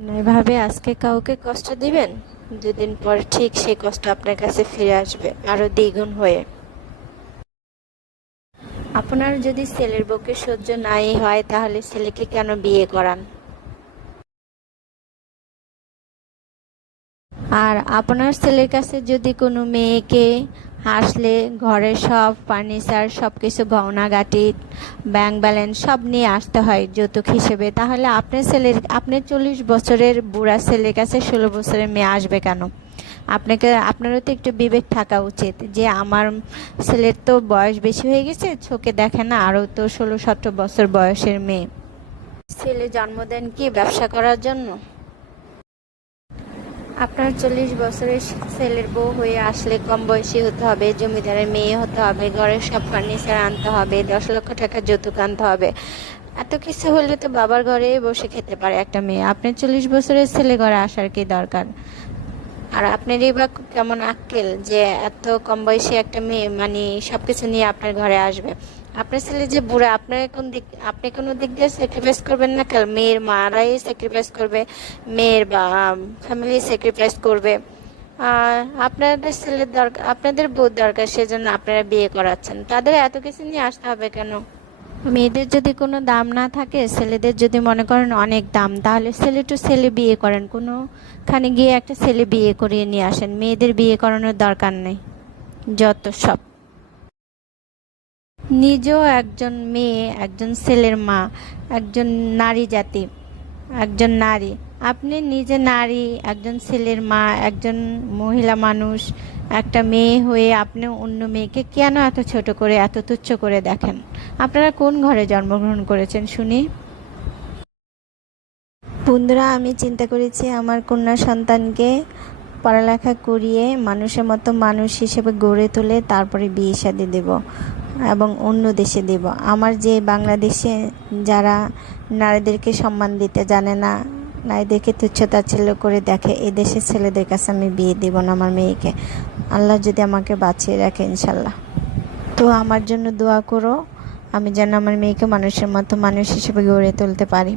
এভাবে আজকে কাউকে কষ্ট দিবেন, দুদিন পর ঠিক সেই কষ্ট আপনার কাছে ফিরে আসবে আরো দ্বিগুণ হয়ে। আপনার যদি ছেলের পক্ষে সহ্য নাই হয় তাহলে ছেলেকে কেন বিয়ে করান? আর আপনার ছেলের কাছে যদি কোনো মেয়েকে আসলে ঘরের সব ফার্নিচার সব কিছু গহনাগাটি ব্যাংক ব্যালেন্স সব নিয়ে আসতে হয় যৌতুক হিসেবে, তাহলে আপনার 40 বছরের বুড়া ছেলের কাছে 16 বছরের মেয়ে আসবে কেন? আপনারও তো একটু বিবেক থাকা উচিত যে আমার ছেলের তো বয়স বেশি হয়ে গেছে, চোখে দেখে না, আরও তো 16-17 বছর বয়সের মেয়ে। ছেলে জন্ম দেন কি ব্যবসা করার জন্য? আপনার 40 বছরের ছেলের বউ হয়ে আসলে কম বয়সী হতে হবে, জমিদারের মেয়ে হতে হবে, ঘরের সব ফার্নিচার আনতে হবে, 10 লক্ষ টাকা যৌতুক আনতে হবে। এত কিছু হলে তো বাবার ঘরে বসে খেতে পারে একটা মেয়ে। আপনার 40 বছরের ছেলে ঘরে আসার কি দরকার? আর আপনারই বা কেমন আক্কেল যে এত কম বয়সী একটা মেয়ে মানে সবকিছু নিয়ে আপনার ঘরে আসবে? আপনার ছেলে যে বুড়া, আপনি কোনো দিক দিয়ে স্যাক্রিফাইস করবেন না কেন? মেয়ের মারাই স্যাক্রিফাইস করবে, মেয়ের বা ফ্যামিলি স্যাক্রিফাইস করবে। আর আপনাদের ছেলের দরকার, আপনাদের বউর দরকার, সেজন্য আপনারা বিয়ে করাচ্ছেন। তাদের এত কিছু নিয়ে আসতে হবে কেন? মেয়েদের যদি কোনো দাম না থাকে, ছেলেদের যদি মনে করেন অনেক দাম, তাহলে ছেলে টু ছেলে বিয়ে করেন, কোনোখানে গিয়ে একটা ছেলে বিয়ে করিয়ে নিয়ে আসেন। মেয়েদের বিয়ে করানোর দরকার নেই যত সব। নিজেও একজন মেয়ে, একজন ছেলের মা, একজন নারী জাতি, একজন নারী। আপনি নিজে নারী, একজন ছেলের মা, একজন মহিলা মানুষ, একটা মেয়ে হয়ে আপনি অন্য মেয়েকে কেন এত ছোট করে এত তুচ্ছ করে দেখেন? আপনারা কোন ঘরে জন্মগ্রহণ করেছেন শুনি? বন্ধুরা, আমি চিন্তা করেছি আমার কন্যা সন্তানকে পড়ালেখা করিয়ে মানুষের মতো মানুষ হিসেবে গড়ে তুলে তারপরে বিয়ে শাদী দেব এবং অন্য দেশে দেব। আমার যে বাংলাদেশে যারা নারীদেরকে সম্মান দিতে জানে না, নারীদেরকে তুচ্ছ-তাচ্ছিল্য করে দেখে, এই দেশের ছেলেদের কাছে আমি বিয়ে দেব না আমার মেয়েকে। আল্লাহ যদি আমাকে বাঁচিয়ে রাখে ইনশাল্লাহ। তো আমার জন্য দোয়া করো, আমি যেন আমার মেয়েকে মানুষের মতো মানুষ হিসেবে গড়ে তুলতে পারি।